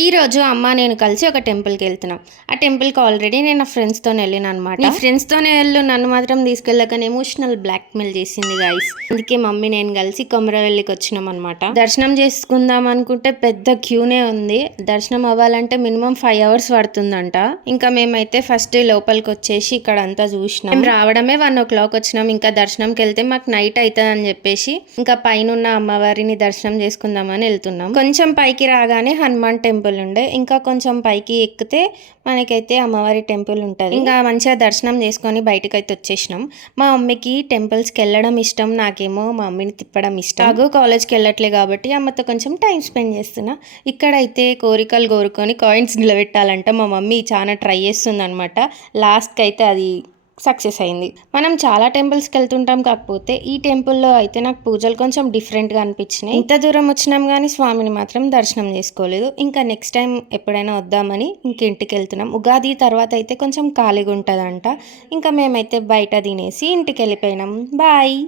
ఈరోజు అమ్మ నేను కలిసి ఒక టెంపుల్కి వెళ్తున్నాం. ఆ టెంపుల్కి ఆల్రెడీ నేను నా ఫ్రెండ్స్తో వెళ్ళిన అనమాట. నీ ఫ్రెండ్స్తోనే వెళ్ళు, నన్ను మాత్రం తీసుకెళ్ళకని ఎమోషనల్ బ్లాక్మెయిల్ చేసింది గైస్. అందుకే మమ్మీ నేను కలిసి కొమరవెల్లికి వచ్చినాం అనమాట. దర్శనం చేసుకుందాం అనుకుంటే పెద్ద క్యూనే ఉంది. దర్శనం అవ్వాలంటే మినిమం 5 hours పడుతుందంట. ఇంకా మేమైతే ఫస్ట్ లోపలికి వచ్చేసి ఇక్కడ అంతా చూసినాం. మేము రావడమే 1 o'clock వచ్చినాం. ఇంకా దర్శనంకి వెళ్తే మాకు నైట్ అవుతుంది అని చెప్పేసి ఇంకా పైన ఉన్న అమ్మవారిని దర్శనం చేసుకుందామని వెళ్తున్నాం. కొంచెం పైకి రాగానే హనుమాన్ టెంపుల్ ఉండే, ఇంకా కొంచెం పైకి ఎక్కితే మనకైతే అమ్మవారి టెంపుల్ ఉంటుంది. ఇంకా మంచిగా దర్శనం చేసుకొని బయటకు అయితే వచ్చేసినాం. మా మమ్మీకి టెంపుల్స్కి వెళ్ళడం ఇష్టం, నాకేమో మా మమ్మీని తిప్పడం ఇష్టం. నాకు కాలేజ్కి వెళ్ళట్లే కాబట్టి అమ్మతో కొంచెం టైం స్పెండ్ చేస్తున్నా. ఇక్కడైతే కోరికలు కోరుకొని కాయిన్స్ నిలబెట్టాలంట మా మమ్మీ చాలా ట్రై చేస్తుంది అనమాట. లాస్ట్కి అయితే అది సక్సెస్ అయింది. మనం చాలా టెంపుల్స్కి వెళ్తుంటాం, కాకపోతే ఈ టెంపుల్లో అయితే నాకు పూజలు కొంచెం డిఫరెంట్గా అనిపించినాయి. ఇంత దూరం వచ్చినాం కానీ స్వామిని మాత్రం దర్శనం చేసుకోలేదు. ఇంకా నెక్స్ట్ టైం ఎప్పుడైనా వద్దామని ఇంటికి వెళ్తున్నాం. ఉగాది తర్వాత అయితే కొంచెం ఖాళీగా ఉంటుందంట. ఇంకా మేమైతే బయట తినేసి ఇంటికి వెళ్ళిపోయినాం. బాయ్.